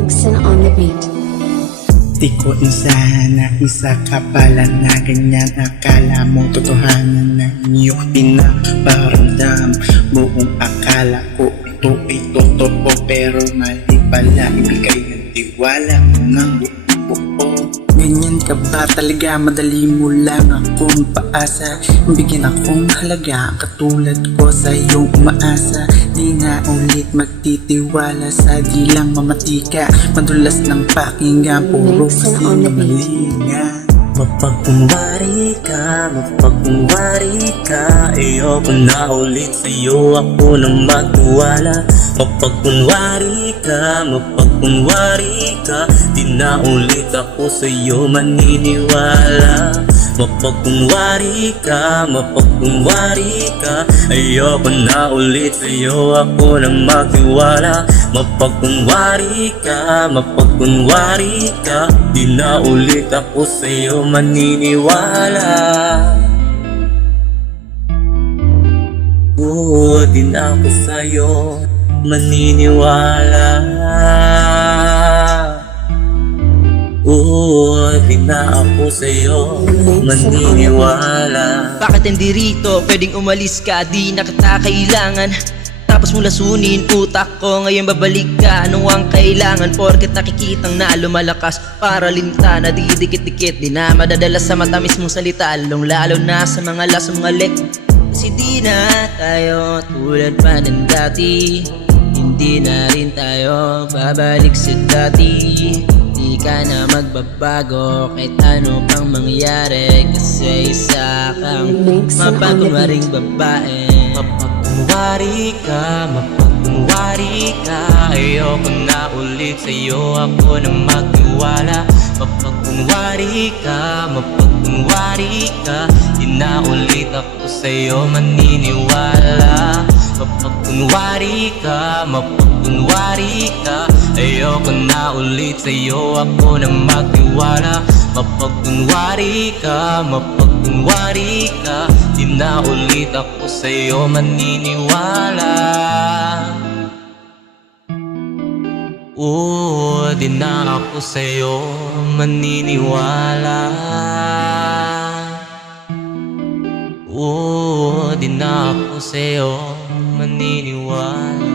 Linkson on the beat. Di ko sana isa ka pala na ganyan. Akala mo totohanan na inyo pinaparamdam. Buong akala ko ito ay totoo, pero mali pala. Ibigay ng tiwala ng buo. Ganyan ka ba talaga? Madali mo lang akong paasa. Bigyan akong halaga, katulad ko sa iyong umaasa. Di na ulit magtitiwala sa di lang mamatika. Madulas ng pakinggan, puro kasi malinga. Mapagkunwari ka, ayoko na ulit sa'yo ako na magtiwala. Mapagkunwari ka, di na ulit ako sa'yo maniniwala. Mapagkunwari ka, ayoko na ulit sa'yo ako na magtiwala. Mapagkunwari ka, di na ulit ako sa'yo maniniwala. Oo, di na ako sa'yo maniniwala. Oo, di na ako sa'yo maniniwala. Bakit hindi rito? Pwedeng umalis ka, di na kita kailangan. Tapos mula sunin utak ko, ngayon babalik ka. Ano ang kailangan? Porket nakikitang na lumalakas para linta na didikit-dikit. Di na madadala sa matamis mong salita, lalong-lalo na sa mga lasong malik. Kasi di na tayo tulad pa ng dati. Hindi na rin tayo babalik sa dati. Di ka na magbabago kahit ano pang mangyari. Kasi isa kang mapagkunwaring babae. Mapagkunwari ka, ayoko na ulit sa'yo ako na magtiwala. Mapagkunwari ka, di na ulit ako sa'yo maniniwala. Mapagkunwari ka, ayoko na ulit sa'yo ako na magtiwala. Mapagkunwari ka, di na ulit ako sa'yo maniniwala. Oo, di na ako sa'yo maniniwala. Oo, di na ako sa'yo maniniwala.